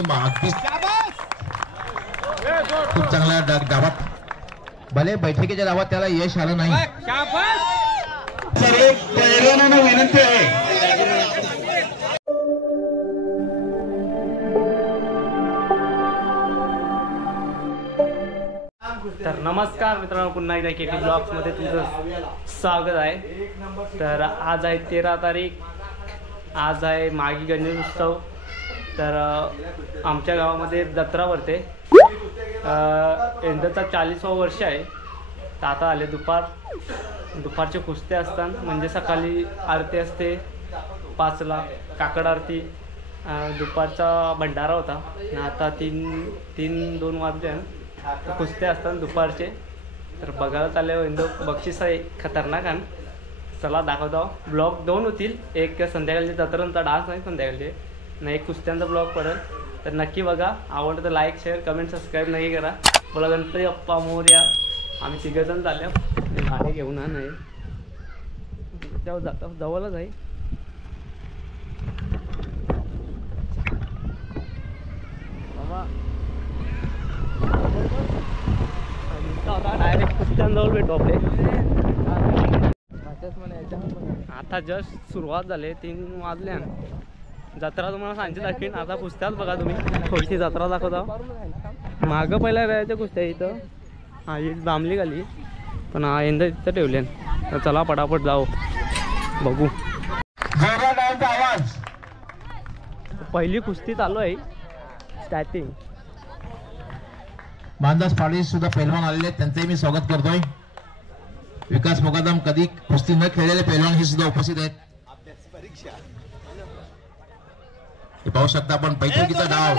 अगदी खूप चांगला डावात भले बैठकीच्या डावात त्याला यश आलं नाही। सर्व पैलवानांना विनंती आहे। तर नमस्कार मित्रांनो, पुन्हा एकदा केटी ब्लॉग्स मध्ये तुमचं स्वागत आहे। तर आज आहे 13 तारीख, आज आहे मागी गणेश उत्सव। तर आमच्या गावामध्ये जत्रा भरते, यंदाचा 40वा वर्ष आहे। तर आता आले दुपारचे कुस्ते असतात, म्हणजे सकाळी आरती असते 5ला काकड आरती, दुपारचा भंडारा होता आणि आता 2 वाजले कुस्ते असतात दुपारचे। तर बघायला चालले हिंदू बक्षीस आहे खतरनाक आहे। चला दाखवतो, ब्लॉग 2 होतील, एक संध्याकाळची जत्रांचा डान्स आहे संध्याकाळचे नाही, एक कुस्त्यांचा ब्लॉग पडेल। तर नक्की बघा, आवडतं तर लाईक शेअर कमेंट सबस्क्राईब नक्की करा। बोला गणपती बाप्पा मोरया। आम्ही 3 जण चालले, गाडी घेऊन नाही तेव्हा जवळच आहे। बाबा डायरेक्ट कुस्त्यांजवळ भेटू आपले। आता जस्ट सुरुवात झाली, 3 वाजल्या। जत्रा तुम्हाला सांगते दाखवीन, आता कुस्त्याच बघा तुम्ही, थोडीशी जत्रा दाखवता। मागं पहिल्या राहायच्या कुस्त्या इथं, हा एक जांभली गाली, पण यंदा तिथं ठेवले। तर चला पटापट जाऊ बघू। आवाज पहिली कुस्ती चालू आहे, स्टार्टिंग। मानदास पाडवी सुद्धा पैलवान आलेले आहेत, त्यांचंही मी स्वागत करतोय। विकास मुकादम कधी कुस्ती न खेळलेले पैलवान हे सुद्धा उपस्थित आहेत। हे पाहू शकता आपण बैठकीचा डाव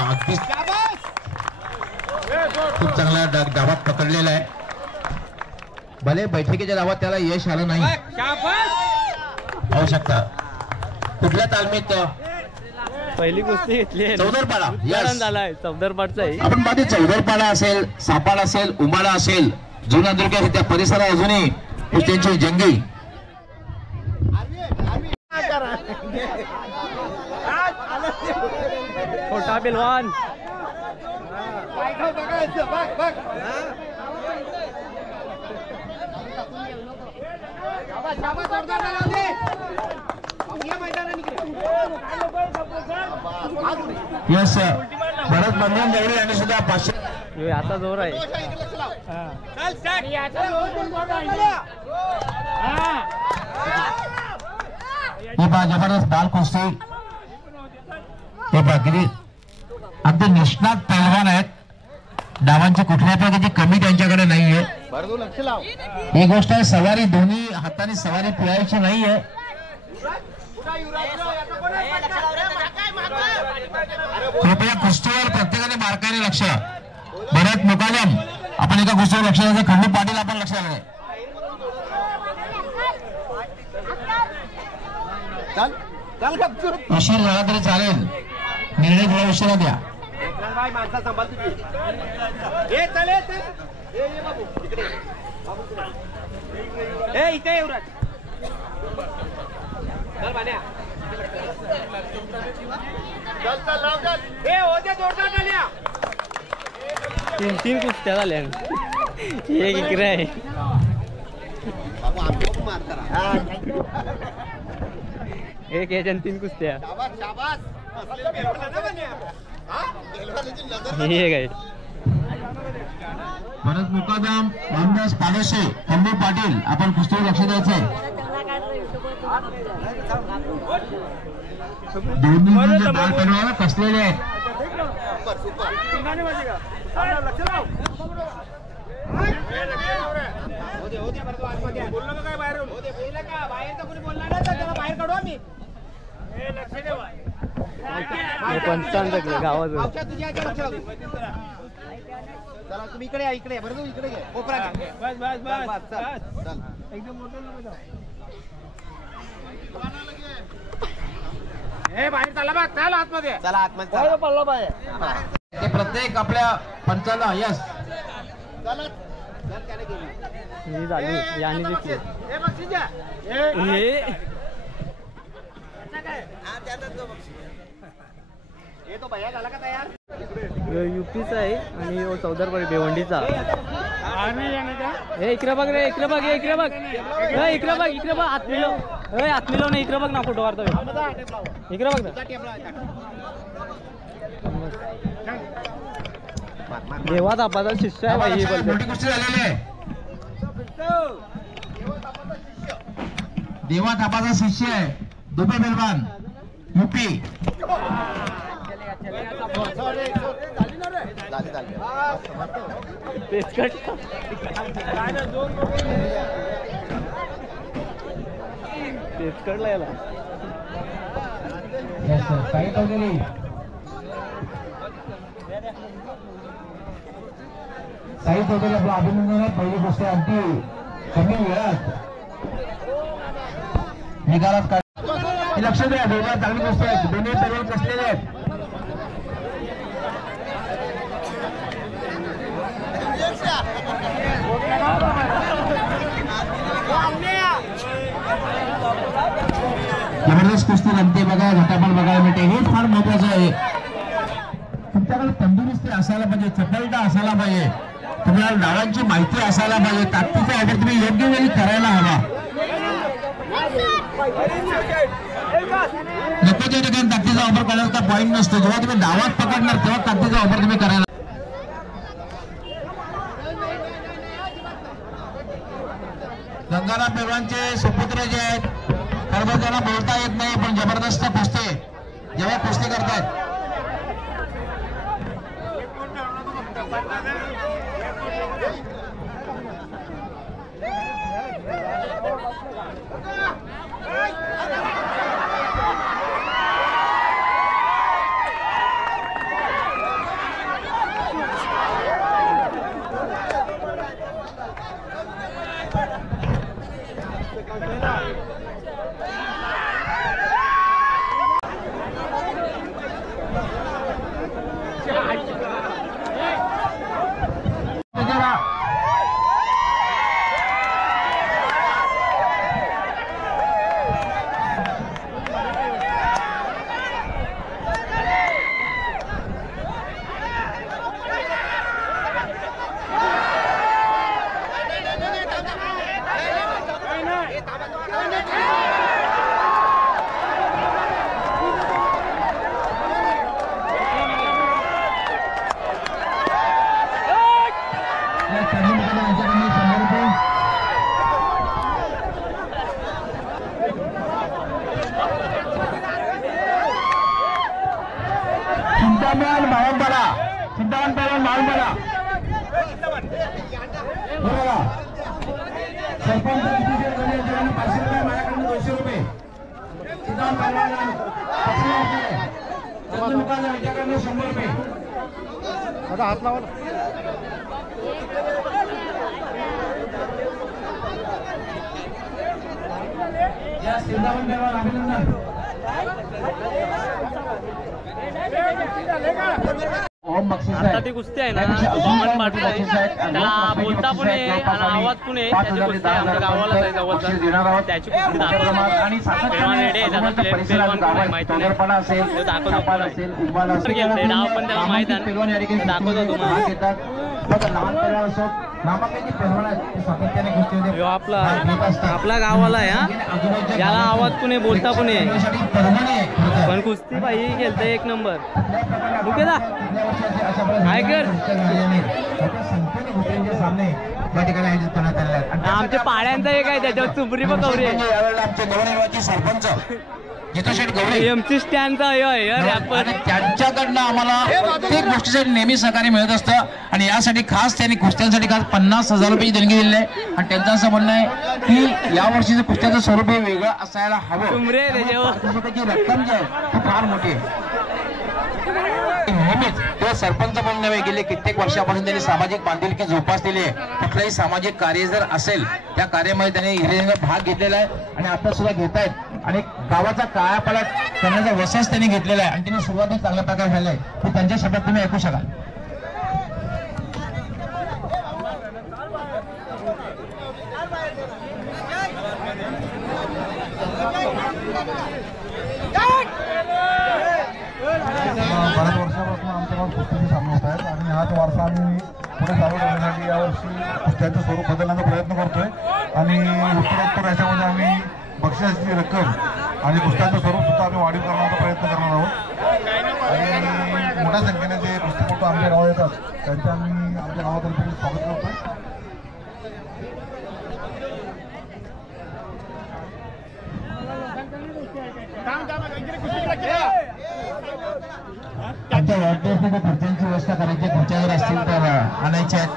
अगदी खूप चांगला डावात पकडलेला आहे। भले बैठकीच्या डावात त्याला यश आलं नाही। पाहू शकता कुठल्या तालमीत पहिली कुस्ती घेतली चौदरपाडा झालाय, चौदरपाडचा आहे। आपण पाहते चौदरपाडा असेल, सापाड असेल, उंबाडा असेल, जुना दुर्गा त्या परिसरात अजूनही कुस्त्यांची जंगी। छोटा पेलवान यस भरत बंधन देवरे यांनी सुद्धा 500 आता जोर आहे। हे पहा जबरदस्त बाल कुस्ती, हे पहा किती अगदी निष्णात पैलवान आहेत। डावांची कुठल्या प्रकारची कमी त्यांच्याकडे नाहीये। ही गोष्ट आहे, सवारी दोन्ही हाताने सवारी पिळायची नाहीये। कृपया कुस्तीवर प्रत्येकाने बारकाईने लक्ष। भरत मुकादम आपण एका कुस्तीवर लक्ष द्यायचं, खंडू पाटील आपण लक्ष द्यायचं। उशीर झाला तरी चालेल, निर्णय थोडा उशिरा द्या। तीन कुस्त्या झाल्या, एक इकडे आहे। एक याच्या 3 कुस्त्या, हे काय भरत मुकादम, रामदास पाडोशे, खंडू पाटील आपण कुस्तीवर लक्ष द्यायचंय। दोन्ही बालपणावर कसलेले आहेत। गावात चला तुम्ही इकडे या, इकडे बरं तू इकडे घे कोपरा घे। बस बस बस चल एकदम मोठं नको जाऊ। ए बाहेर चला बघ, चल आतमध्ये, चला आतमध्ये चला पडला पाहिजे। ते प्रत्येक आपल्या पंचाला यस चला चल त्याने गेली ही झाली यानी दिसली। ए बक्षीस द्या, हे काय हा त्यातच तो बक्षीस। ये तो भैया झाला का तयार? युपीचा आहे आणि चौदारवाडी भिवंडीचा. हे इकडे बघ रे, इकडे बघ, इकडे बघ, इकडे बघ, इकडे बघ. आत्मीलो नाही, इकडे बघ ना फोटो काढतोय. इकडे बघ ना. देवा तापाचा शिष्य आहे भाई. मोठी कुस्ती झालेली आहे. देवा थापाचा शिष्य आहे दुबे बेलवान यूपी. तेचकडला याला साईड वगैरे साईड वगैरे आपलं अभिनंदन आहे. पहिली गोष्ट अगदी कमी वेळात निकालात काढ. लक्ष द्या, दोघा चांगली गोष्ट आहे. दोन्ही पैलवान कसलेले आहेत. जबरदस्त कुस्ती रंगते बघा, झटापट बघायला मिळते. हेच फार महत्वाचं आहे. तुमच्याकडे तंदुरुस्ती असायला पाहिजे, चपलता असायला पाहिजे, तुम्हाला डावांची माहिती असायला पाहिजे. ताकदीचा वापर तुम्ही योग्य वेळी करायला हवा. नकोच्या ठिकाणी ताकदीचा वापर करायचा पॉईंट नसतो. जेव्हा तुम्ही डावात पकडणार तेव्हा ताकदीचा वापर तुम्ही करायला. गंगाराम पेलवानचे सुपुत्र जे आहेत, खरं त्यांना बोलता येत नाही पण जबरदस्त कुस्ती जेव्हा कुस्ती करतात. चिंतामण माळंबाला, चिंतामण पैलवान माळंबाला बरोबर. सरपंच 500 रुपये, माझ्याकडून 200 रुपये. चिंतामण पैलवान 500 रुपये, याच्याकडनं 100 रुपये. आता हात लावा. या चिंतामण पैलवान अभिनंदन. आता ती कुस्ती आहे ना, मोहन पाटील आहे, त्याला बोलता पण आहे आणि आवाज पण आहे. त्याची कुस्ती आहे आमच्या गावालाच आहे जवळचा. त्याची कुस्ती दाखवतो. पेलवान रेडी आहे, त्याचा पेलवान कोण आहे माहिती नाही, तो दाखवतो कोण आहे. नाव पण त्याला माहित आहे, दाखवतो तुम्हाला. आपला गावाला आहे हा, याला आवाज पण आहे, बोलता पण आहे, पण कुस्ती बाई खेळते एक नंबर. मुकेदा काय कर आमच्या पाड्यांचा एक आहे, त्याच्यावर चुबरी पण गौरी आहे. सरपंच एमसी स्टँडचा आणि त्यांच्याकडनं आम्हाला प्रत्येक गोष्टीसाठी नेहमी सहकार्य मिळत असतं. आणि यासाठी खास त्यांनी कुस्त्यांसाठी खास 50,000 रुपये देणगी दिलेली आहे. आणि त्यांचं असं म्हणणं आहे की यावर्षीचं कुस्त्याचं स्वरूप हे वेगळं असायला हवं. त्याची रक्कम जी आहे ती फार मोठी आहे. नेहमीच तेव्हा सरपंच म्हणून नव्हे, गेले कित्येक वर्षापासून त्यांनी सामाजिक बांधिलकी जोपासलेली आहे. कुठलंही सामाजिक कार्य जर असेल त्या कार्यामध्ये त्यांनी हिरिरीने भाग घेतलेला आहे आणि आता सुद्धा घेत आहेत. आणि गावाचा कायापालट करण्याचा वसाच त्यांनी घेतलेला आहे आणि त्यांनी सुरुवातच चांगल्या प्रकारे झाला आहे. हे त्यांच्या शब्दात तुम्ही ऐकू शकाल. बऱ्याच वर्षापासून आमच्या गावात कुस्तीचे सामने होत आहेत आणि हाच वारसा आम्ही पुढे चालू ठेवण्यासाठी यावर्षी कुस्त्यांचं स्वरूप बदलण्याचा प्रयत्न करतोय आणि उत्तरोत्तर याच्यामध्ये आम्ही बक्षिसाची रक्कम आणि कुस्त्यांचं स्वरूप सुद्धा आम्ही वाढीव करण्याचा प्रयत्न करणार आहोत आणि मोठ्या संख्येने जे कुस्तीपटू आमच्या गावात येतात त्यांचे आम्ही आमच्या गावातर्फे स्वागत करतोय. आमच्या वाढदिवसाच्या खुर्च्यांची व्यवस्था करायची, खुर्च्या जर असतील तर आणायच्या आहेत.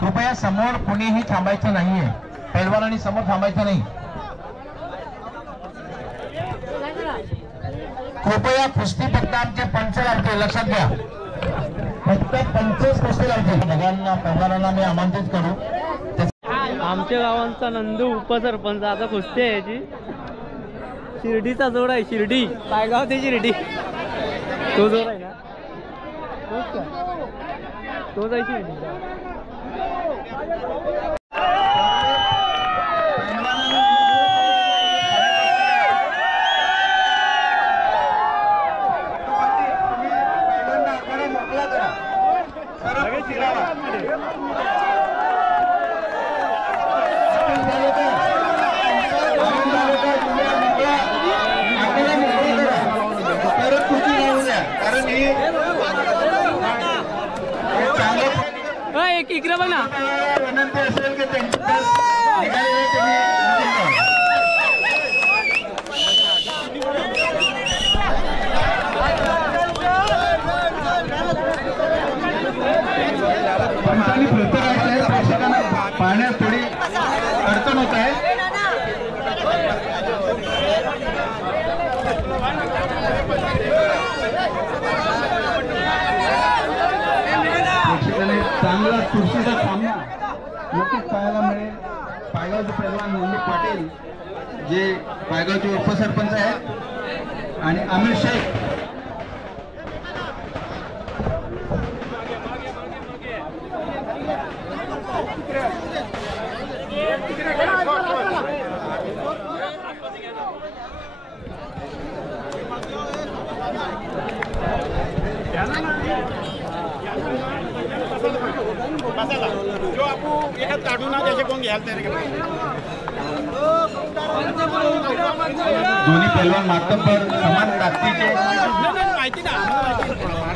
कृपया समोर कुणीही थांबायचं नाहीये, पैलवानांनी समोर थांबायचं नाही. कृपया कुस्ती फक्त आमचे पंच लावते, लक्षात घ्या, फक्त पंचच कुस्ती लावते. सगळ्यांना पैलवानांना मी आमंत्रित करू. आमच्या गावांचा नंदू उपसरपंच आता कुस्ती आहे याची. शिर्डीचा जोड आहे, शिर्डी पायगाव ते शिर्डी तो जोड आहे ना, तोच आहे शिर्डीचा. एक इकडे बघ ना, विनंती असेल की त्यांची प्रेक्षकांना पाहण्यास थोडी अडचण होत आहे. प्रेक्षकांनी चांगला कुस्तीचा सामना नक्कीच पाहायला मिळेल. पायगावचे पैलवान नंदू पाटील जे पायगावचे उपसरपंच आहेत आणि आमिर शेख जो आपू एकात काढू ना त्याचे कोण घ्यायला तयार केला. दोन्ही पैलवान मातब्बर समान ताकदीचे. माहिती ना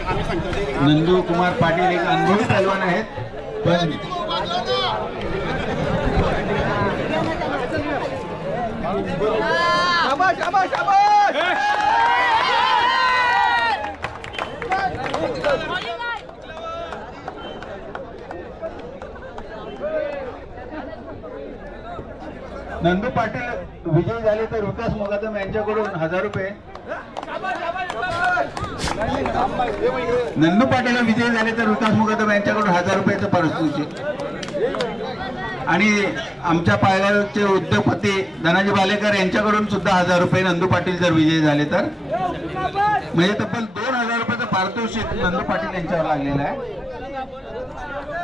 आम्ही सांगतो. नंदू कुमार पाटील एक अनुभवी पैलवान आहेत, पण नंदू पाटील विजयी झाले तर विकास मुकादम यांच्याकडून 1000 रुपये. नंदू पाटील विजयी झाले तर विकास मुकादम यांच्याकडून 1000 रुपयाचं पारितोषिक आणि आमच्या पायगावचे उद्योगपती धनाजी बालेकर यांच्याकडून सुद्धा 1000 रुपये नंदू पाटील जर विजयी झाले तर, म्हणजे तब्बल 2000 रुपयाचं पारितोषिक नंदू पाटील यांच्यावर लागलेलं आहे.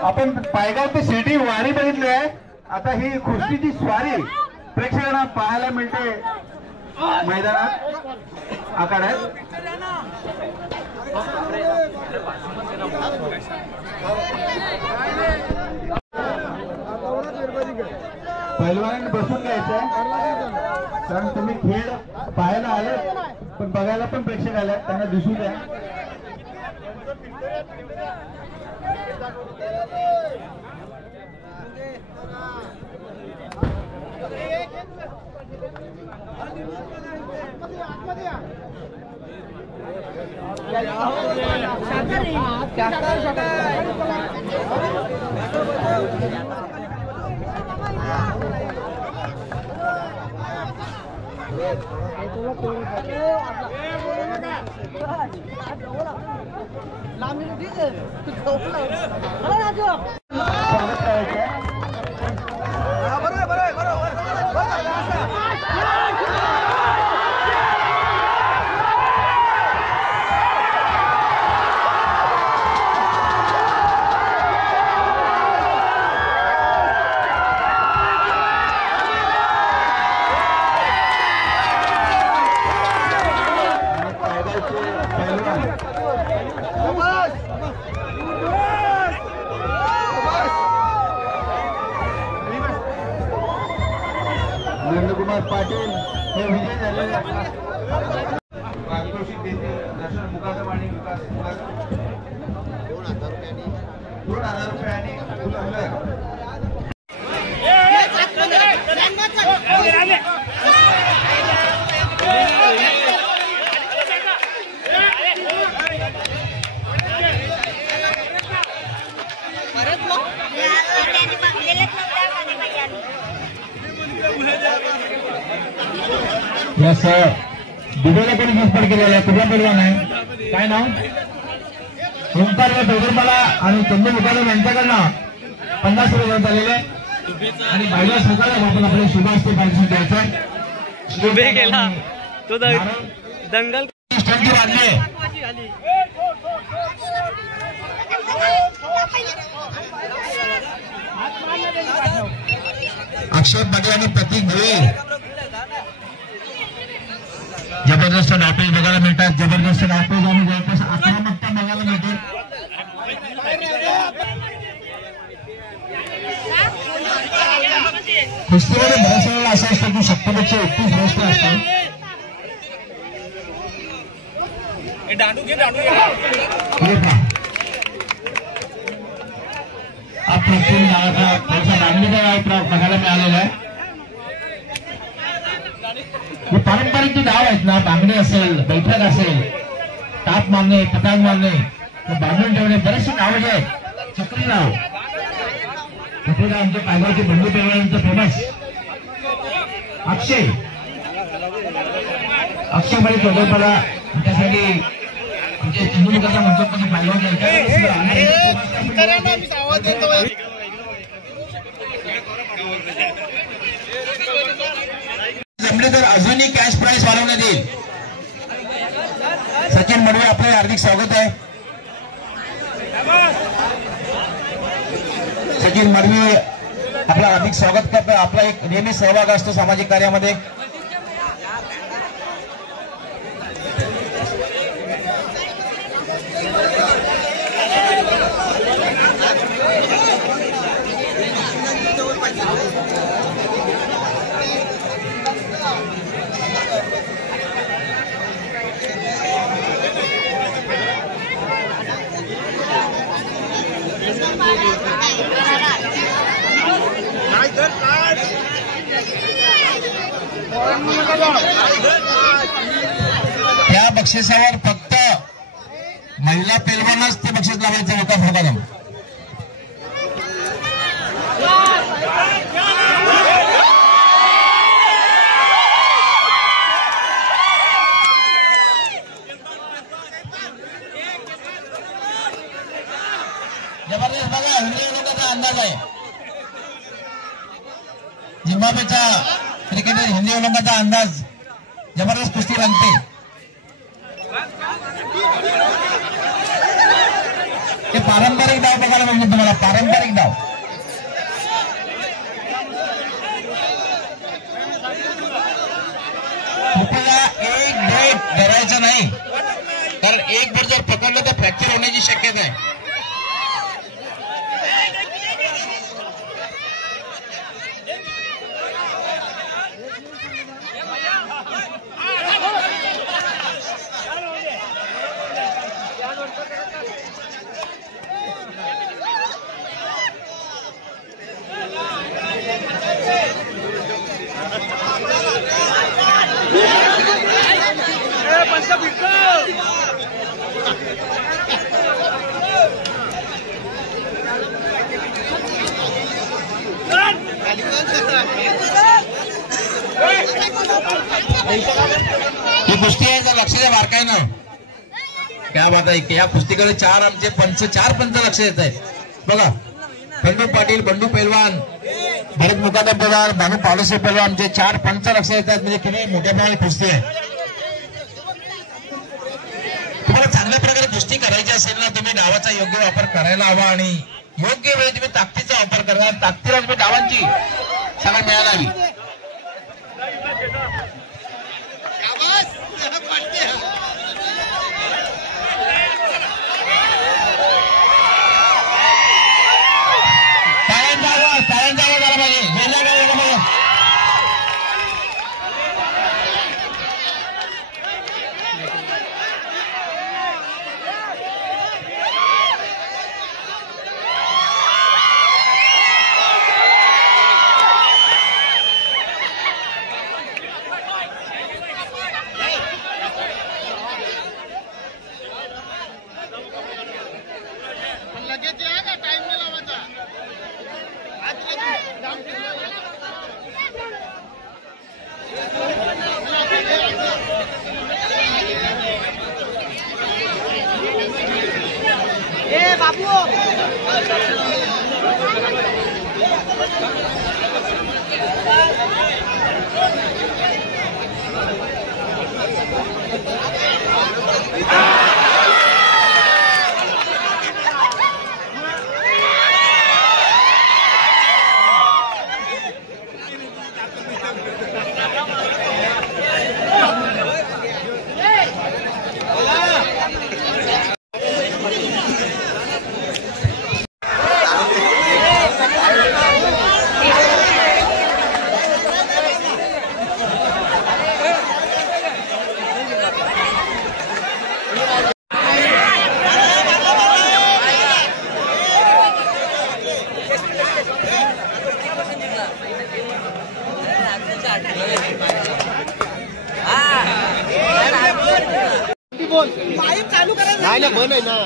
आपण पायगाव ते शिर्डी वारी बघितली आहे, आता ही कुस्तीची स्वारी प्रेक्षकांना पाहायला मिळते मैदानात आखाड्यात. पैलवानांनी बसून घ्यायचंय, कारण तुम्ही खेळ पाहायला आले पण बघायला पण प्रेक्षक आले, त्यांना दिसू द्या. पारितोषिक देते दर्शन मुकादम आणि विकास मुकादम 2,000 रुपये आणि दुबईला कोणी संपर्क केलेला आहे कुठला पैलवान आहे काय नाव ओंकार मला आणि चंदू मुकादम यांच्याकडनं 50 रुपये देण्यात आलेले आणि बायला सगळ्या आपण आपल्या शुभास ते पारितोषिक द्यायचं उभे केला तो दंगल स्टँडची बांधली अक्षय बडे आणि प्रतीक भोईर जबरदस्त डावपेच बघायला मिळतात जबरदस्त डावपेच आणि जवळपास आक्रमकता बघायला मिळते कुस्तीमध्ये बऱ्याच वेळेला असं असतं की 70पेक्षा 31 श्रेष्ठ असतात अप्रतिम नावाचा थोडासा दांडीचा बघायला मिळालेला आहे जे पारंपरिक जी डाव आहेत ना बांगडे असेल बैठक असेल ताप मारणे पतांग मारणे बांधून ठेवणे बरेचसे नाव जे आहेत चक्री नाव आमच्या पायगावचे बंडू पेलवानांचं फेमस अक्षय मध्ये प्रकल्पाला त्यासाठी आमचे चंदूमुखाचा मंचपती पायगाव जमले तर अजूनही कॅश प्राइज वाढवण्यात येईल सचिन मडवे आपले हार्दिक स्वागत आहे सचिन मडवे आपलं हार्दिक स्वागत करतो आपला एक नेहमी सहभाग असतो सामाजिक कार्यामध्ये त्या बक्षिसावर फक्त महिला पेलवानच ते बक्षीस लावायचं होता मुकादम जबरदस्त बघा हिंदी लोकांचा अंदाज आहे झिम्बाब्वेचा क्रिकेटर हिंदी ओलंदाचा अंदाज जबरदस्त कुस्ती रंगते ते पारंपरिक डाव बघायला म्हणजे तुम्हाला पारंपरिक डाव कृपया एक बोट धरायचं नाही कारण एक बोट जर पकडलं तर फ्रॅक्चर होण्याची शक्यता आहे ही कुस्ती आहे जर लक्ष द्या बारकाईनं क्या बात आहे या कुस्तीकडे चार पंच लक्ष देत आहेत बघा खंडू पाटील बंडू पैलवान भरत मुकादम पवार भानू पालसे पैलवान आमचे 4 पंच लक्ष देत आहेत म्हणजे किती मोठ्या प्रमाणात कुस्ती आहे तुम्हाला चांगल्या प्रकारे कुस्ती करायची असेल ना तुम्ही डावाचा योग्य वापर करायला हवा आणि योग्य वेळी तुम्ही ताकदीचा वापर करा ताकदीला तुम्ही डावांची सगळं मिळायला हवी नाही ना बन आहे ना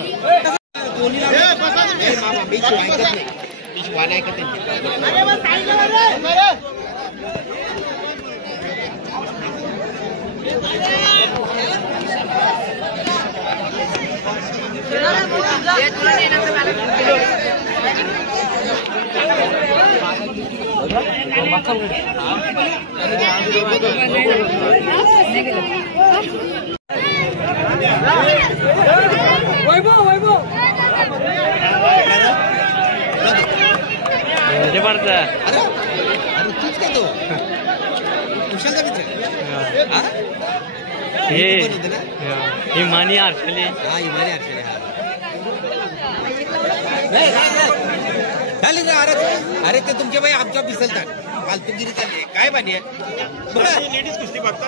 इमानी आरशली अरे ते तुमचे बाई आमच्या पिसलतात फालतूगिरी चालली काय बानी आहे लेडीज कुस्ती बघता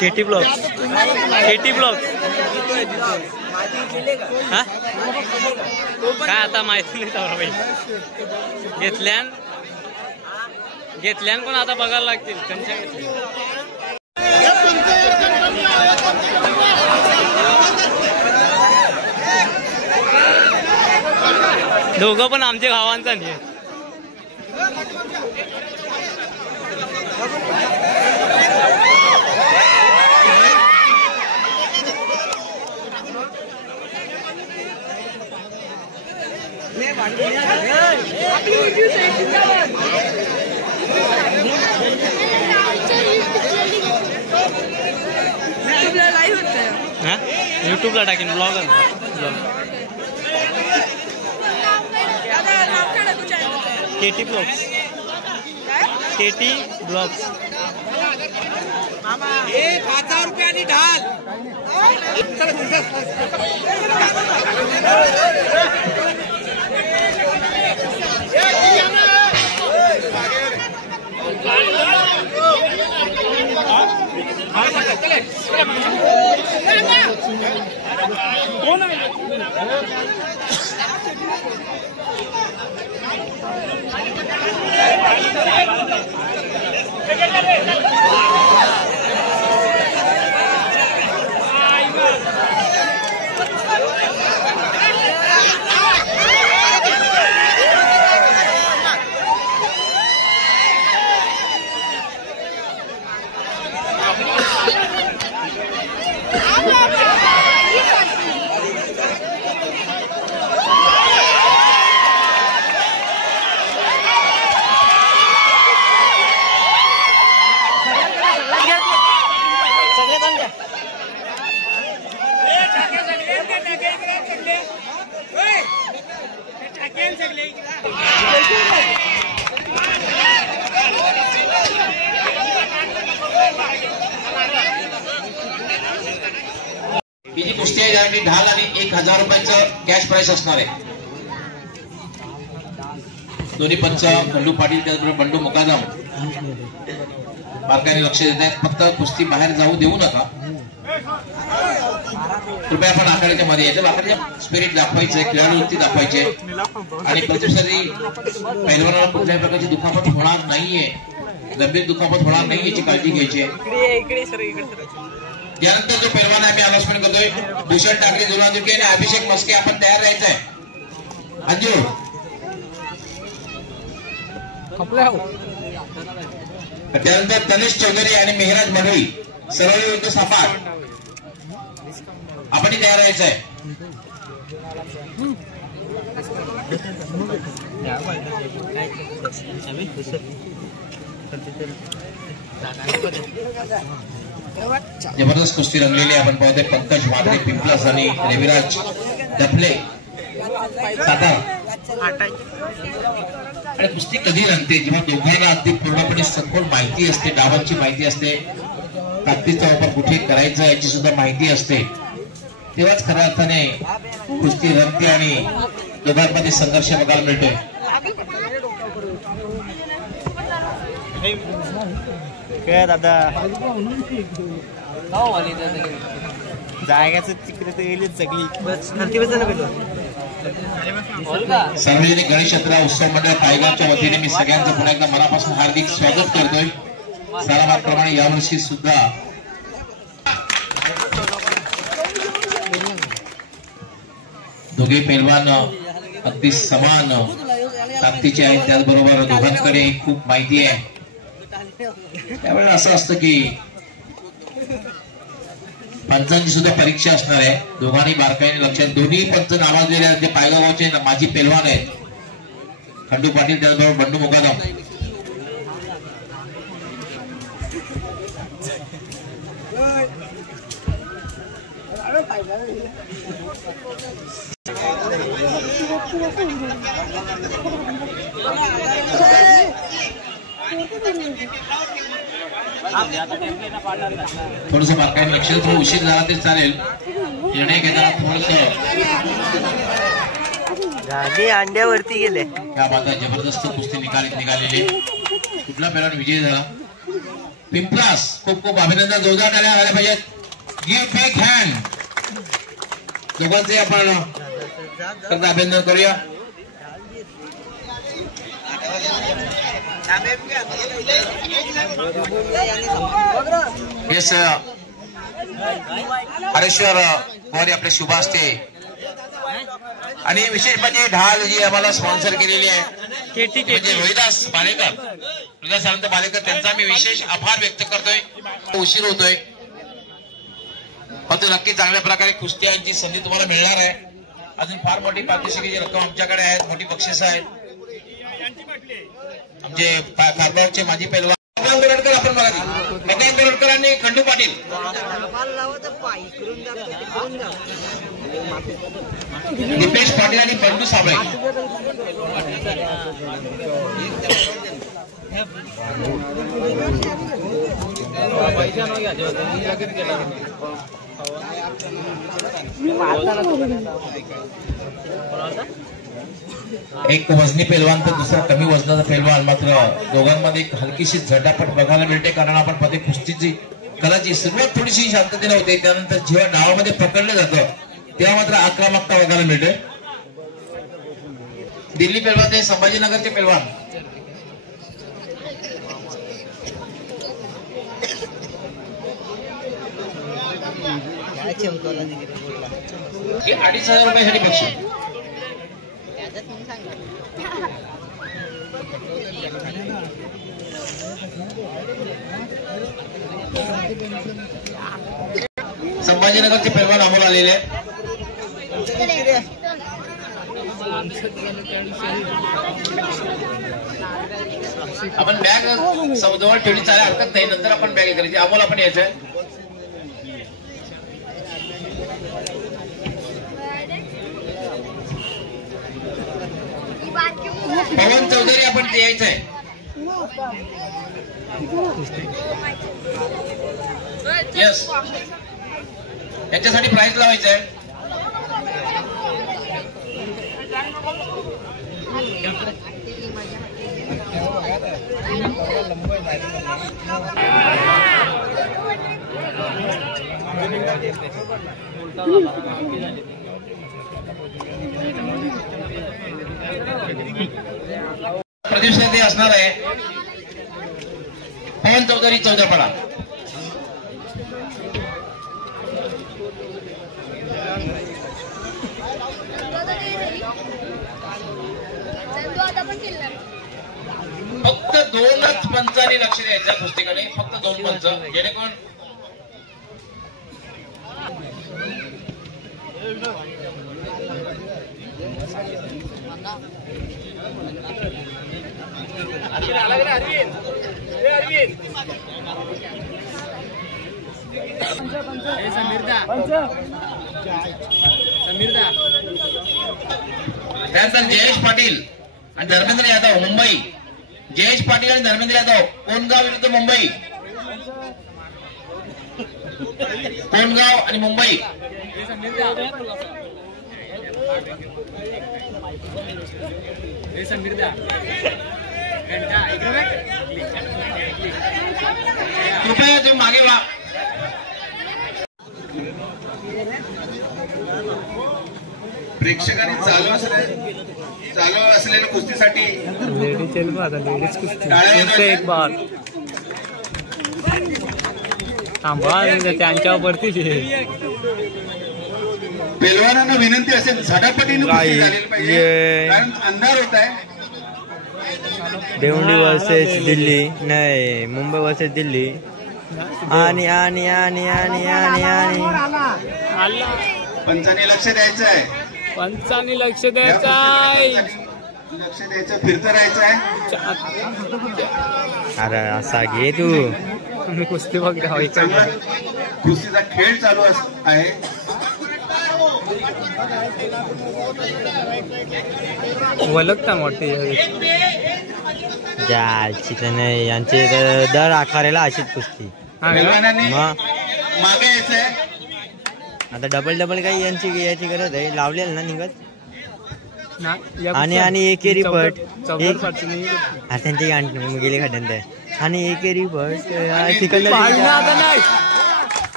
केटी ब्लॉग्स काय आता माहिती नाही तर बाई घेतल्यान पण आता बघायला लागतील त्यांच्या दोघं पण आमच्या गावांचा नाही यूट्यूबला टाकेन ब्लॉग केटी ब्लॉग्स ₹5,000 आणि ढाल ही जी कुस्ती आहे त्यासाठी ढाल आणि ₹1,000 कॅश प्राइस असणार आहे. दोन्ही पंच बंडू पाटील त्याचबरोबर बंडू मुकादम बारकाईने लक्ष देत आहेत. फक्त कुस्ती बाहेर जाऊ देऊ नका. कृपया आपण आखाड्याच्या मध्ये यायचं. आखाड्याच्या स्पिरिट दाखवायचंय, खेळाडूवृत्ती दाखवायचे आणि प्रतिस्पर्धी पैलवानाला कुठल्याही प्रकारची दुखापत होणार नाहीये. गंभीर दुखापत होणार नाही याची काळजी घ्यायची आहे. यानंतर जो पैलवान आहे मी अनाउन्समेंट करतोय, भूषण ठाकरे दुलांजुके आणि अभिषेक मस्के आपण तयार राहायचं आहे. अंजू त्यानंतर तनिष चौधरी आणि मेहराज मडवी सरळ विरुद्ध सापाट आपण तयार राहायचं आहे. जबरदस्त कुस्ती रंगलेली आपण पाहतोय. पंकज वागरे पिंपलास आणि रविराज दपले सातारा. आणि कुस्ती कधी रंगते जेव्हा दोघांना अगदी पूर्णपणे सखोल माहिती असते, डावांची माहिती असते, ताकदीचा वापर कुठे करायचा याची सुद्धा माहिती असते, तेव्हाच खऱ्या अर्थाने कुस्ती रंगते आणि दोघांमध्ये संघर्ष बघायला मिळतोय. दादा जागाच तिकडे तर गेली सगळी. सार्वजनिक गणेश यात्रा उत्सव मंडळ पायगावच्या वतीने मी सगळ्यांचं पुन्हा एकदा मनापासून हार्दिक स्वागत करतोय. सालाबादप्रमाणे यावर्षी सुद्धा दोघे पैलवान अगदी समान ताकदीचे आहेत, त्याचबरोबर दोघांकडे खूप माहिती आहे. त्यावेळेला असं असतं की पंचांची सुद्धा परीक्षा असणार आहे. दोघांनी बारकाईने लक्षात, दोन्ही पंच नावाजलेले आहेत जे पायगावचे माजी पैलवान आहेत, खंडू पाटील त्याचबरोबर बंडू मुकादम. थोडस बारकाईने लक्ष, थोडं उशीर झाला तरी चालेल. निर्णय घेताना थोडस अंड्यावरती गेले. त्या बाबा जबरदस्त कुस्ती निघालेली. कुठला पैलवान विजयी झाला? पिंपलास. खूप खूप अभिनंदन. जोरदार टाळ्या झाल्या पाहिजेत. Give big hand. दोघांचे आपण अभिनंदन करूया. येस हरेश्वर मोरे आपले शुभ असते. आणि विशेष म्हणजे ढाल जी आम्हाला स्पॉन्सर केलेली आहे म्हणजे रोहिदास बालेकर, रोहिदास अनंत बालेकर, त्यांचा मी विशेष आभार व्यक्त करतोय. उशीर होतोय परंतु नक्की चांगल्या प्रकारे कुस्त्यांची संधी तुम्हाला मिळणार आहे. अजून फार मोठी पारितोषिकाची रक्कम आमच्याकडे आहेत, मोठी बक्षिसं आहेत. आमचे खारगावचे माजी पैलवान बेरोडकर, आपण बघा बेरोडकर आणि खंडू पाटील, दीपेश पाटील आणि बंडू साबळे. एक वजनी पैलवान तर दुसरा कमी वजनाचा पैलवान, मात्र दोघांमध्ये एक हलकीशी झटापट बघायला मिळते. कारण आपण मध्ये कुस्तीची कलाची सुरुवात थोडीशी शांततेने होते, त्यानंतर जेव्हा डावामध्ये पकडलं जातं तेव्हा मात्र आक्रमकता बघायला मिळते. दिल्ली पैलवान ते संभाजीनगरचे पैलवान. हे 2,500 रुपयासाठी बक्षीस. संभाजीनगरचे पैलवान अमोल आलेले आहेत. आपण बॅग जवळ ठेवली चालेल, हरकत नाही. नंतर आपण बॅग करायची. अमोल आपण यायचंय. पवन चौधरी आपण ते यायचंय. येस, याच्यासाठी प्राइस लावायचंय. प्रतिष्ठा असणार आहे. पवन चौधरी चौदापाडा. फक्त 2च पंचांनी लक्ष द्यायचं कुस्तीकडे, फक्त 2 पंच, जेणेकरून त्यानंतर जयेश पाटील आणि धर्मेंद्र यादव मुंबई. जयेश पाटील आणि धर्मेंद्र यादव कोणगाव विरुद्ध मुंबई. कोणगाव आणि मुंबई. कृपया तुम्ही मागे वा. प्रेक्षकांनी चालू असलेल्या कुस्तीसाठी एक बार थांबा त्यांच्यावरती. पेलवानांना विनंती असेल झटापटीने कुस्ती झालेली पाहिजे, कारण अंधार होत आहे. भिवंडी वर्सेस दिल्ली, नाही मुंबई वर्सेस दिल्ली. आणि आणि आणि आणि आणि आणि पंचांनी लक्ष द्यायचं आहे. पंचांनी लक्ष द्यायचं आहे. लक्ष द्यायचं, फिरतं राहायचं आहे. अरे असा घे तू. मी कुस्ती बघ कुस्तीचा खेळ चालू आहे. वलगता मोठी जायची तर नाही, यांचे तर दर आखाऱ्याला अशीच कुस्ती. पेलवानांनी मग मागे यायचंय. आता डबल काही यांची याची गरज आहे. लावलेलं ना निघत. आणि आणि एकेरी पट त्यांची गेले खड्ड्यांत. आणि एकेरी पट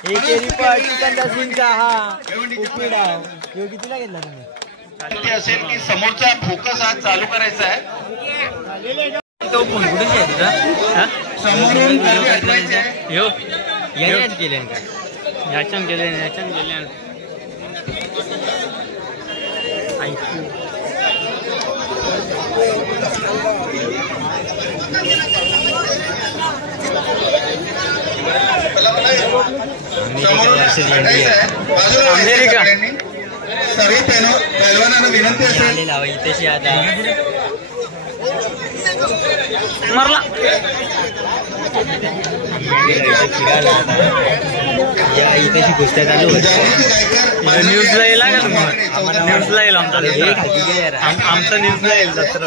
एकेरी पट सिकंदर सिंगचा हा उपिडा कितीला घेतला तुम्ही? असेल की समोरचा फोकस हा चालू करायचा आहे. समोरून गाडी हटवायची आहे. याच्यात केले का? याच्यान गेले सर्व पैलवानांना विनंती असेल. इथेशी आता मारला इथेशी कुस्त्या चालू न्यूजला येईल का तुम्हाला? न्यूजला येईल आमचा न्यूजला येईल जत्र.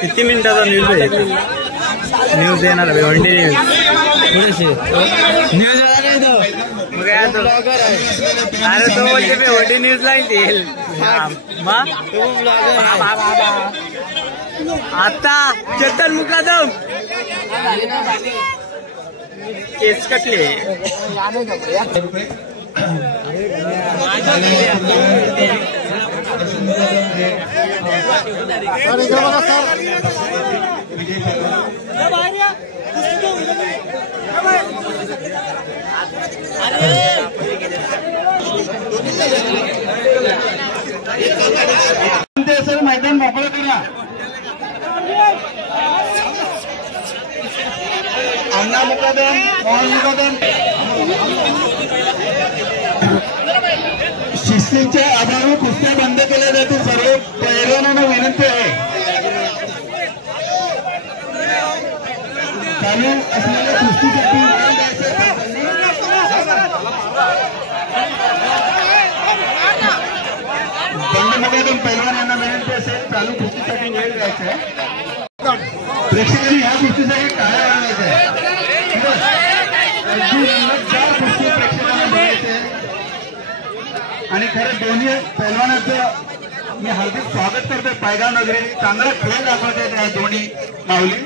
किती मिनिटाचा न्यूज येईल? न्यूज येणार भिवंडी न्यूज. अरे तो बोलते भिवंडी न्यूजला येईल. आता चेतन मुकादम केस कटले. मैदान मोकळं करा. अण्णा मुकादम, मोहन मुकादम. शिस्तीच्या अभावी कुस्त्या बंद केल्या जातील. सर्व पैलवानांना विनंती आहे. चालू असलेल्या कुस्तीसाठी बंद मुकादम पैलवानांना विनंती असेल. चालू कुस्तीसाठी वेळ द्यायचा आहे. प्रेक्षकांनी ह्या कुस्तीसाठी टाळ्या वाजवायच्या आहे. कुस्ती प्रेक्षकांना बघायचे. आणि खरं दोन्ही पैलवानाचं मी हार्दिक स्वागत करतोय. पायगाव नगरी चांगला खेळ दाखवत आहेत या दोन्ही माऊली.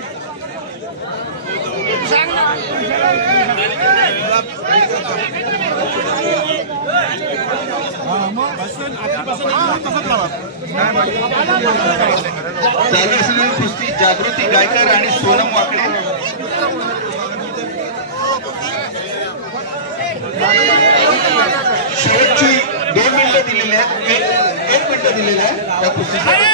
चालू असलेली कुस्ती जागृती गायकर आणि सोनम वाकडे. शेवटची 2 मिनिटं दिलेली आहेत, 1 मिनिटं दिलेलं आहे त्या कुस्तीसाठी.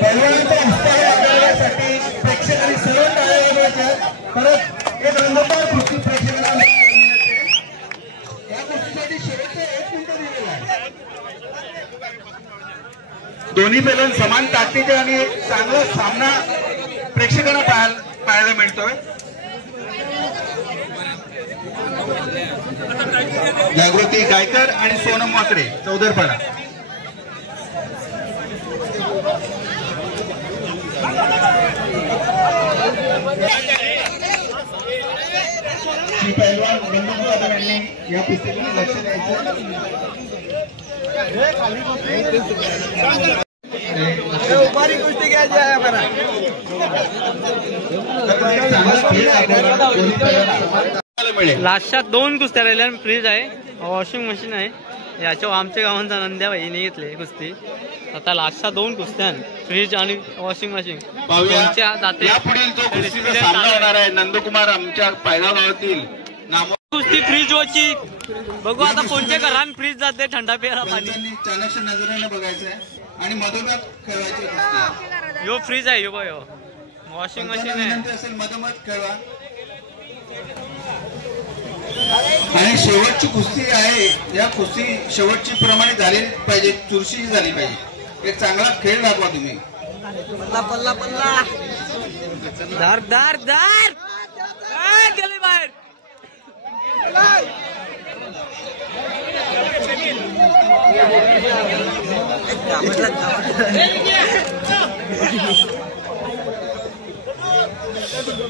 पहिल्यांदा उत्साह वाढवण्यासाठी प्रेक्षकांनी सर्व टाळ्या वाजवायच्या. परत एक रंगतदार कुस्ती प्रेक्षकांना मिळते. या कुस्तीसाठी शेवटचे 1 मिनिट दिलेलं आहे. दोन्ही पैलवान समान ताकदीचे आणि एक चांगला सामना प्रेक्षकांना पाहायला मिळतोय. जागृती गायकर आणि सोनम वाकडे, चौदरपाडा. पैलवान बंधू जाधव यांनी या पुस्तकाकडे लक्ष द्यायचं. कुस्ती घ्यायची आहे मला. लास्टच्या 2 कुस्त्या राहिल्या. फ्रीज आहे, वॉशिंग मशीन आहे. याच्या आमच्या गावांचा नंद्या भाईने घेतले कुस्ती. आता लास्टच्या 2 कुस्त्या, फ्रीज आणि वॉशिंग मशीन. या पुढील जो कुस्तीचा सामना होणार आहे नंदकुमार आमच्या पायगाव गावातील कुस्ती फ्रीज वरची. बघू आता कोणत्या घरात फ्रीज जाते थंडा पेरा पाणी. चाणक्य नजरेने बघायचं आहे आणि मधोमध खेळवायची कुस्ती. यो फ्रीज आहे, यो बघ वॉशिंग मशीन आहे. असेल मधोमध खेळवा. आणि शेवटची कुस्ती आहे, या कुस्ती शेवटची प्रमाणे झाली पाहिजे, चुरशी झाली पाहिजे. एक चांगला खेळ दाखवा तुम्ही. पल्ला पल्ला पल्ला दार दार दार गेली बाहेर.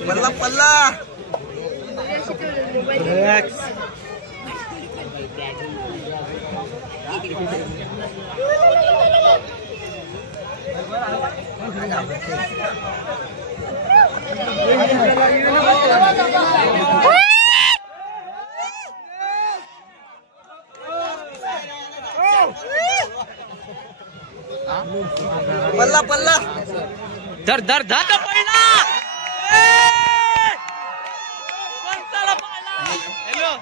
पल्ला पल्ला पल्ला पल्ला धर धर धर पहिला. हॅलो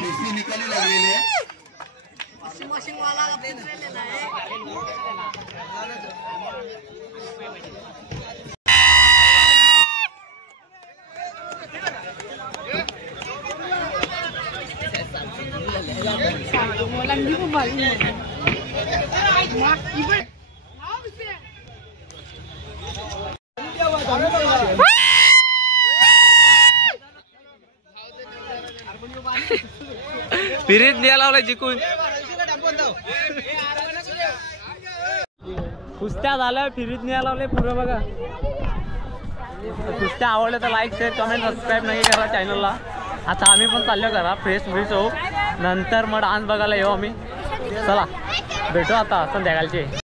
कुस्ती निकाली लागलेली आहे. फिरीत द्यायला लावलाय जिकून. कुस्त्या झाल्या, फिरीत न्यायला लावले पुरं बघा. कुस्त्या आवडल्या तर लाईक शेअर कमेंट सबस्क्राईब नाही करा चॅनलला. आता आम्ही पण चाललो करा फ्रेश होऊ. नंतर मग डान्स बघायला येऊ आम्ही. चला भेटू आता संध्याकाळचे.